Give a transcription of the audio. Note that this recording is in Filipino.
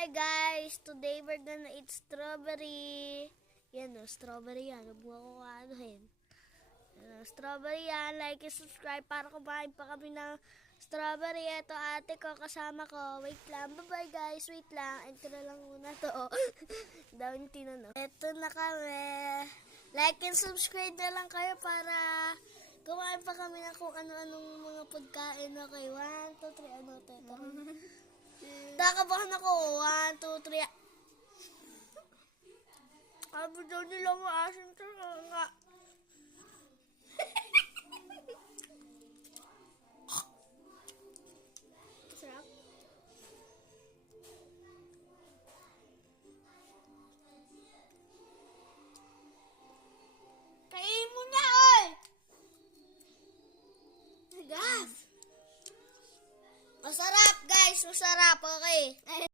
Hi guys! Today we're gonna eat strawberry. Yan o, strawberry yan. Huwag mo ako kaanuhin. Strawberry yan. Like and subscribe para kumain pa kami ng strawberry. Ito ate ko, kasama ko. Wait lang. Bye-bye guys. Wait lang. Ito na lang muna to. Down tinanong. Ito na kami. Like and subscribe na lang kayo para kumain pa kami ng kung ano-anong mga pagkain. Okay, 1, 2, 3. Ano to? Nakabahan ako. 1, 2, 3. Sabi daw nila maasin to nga.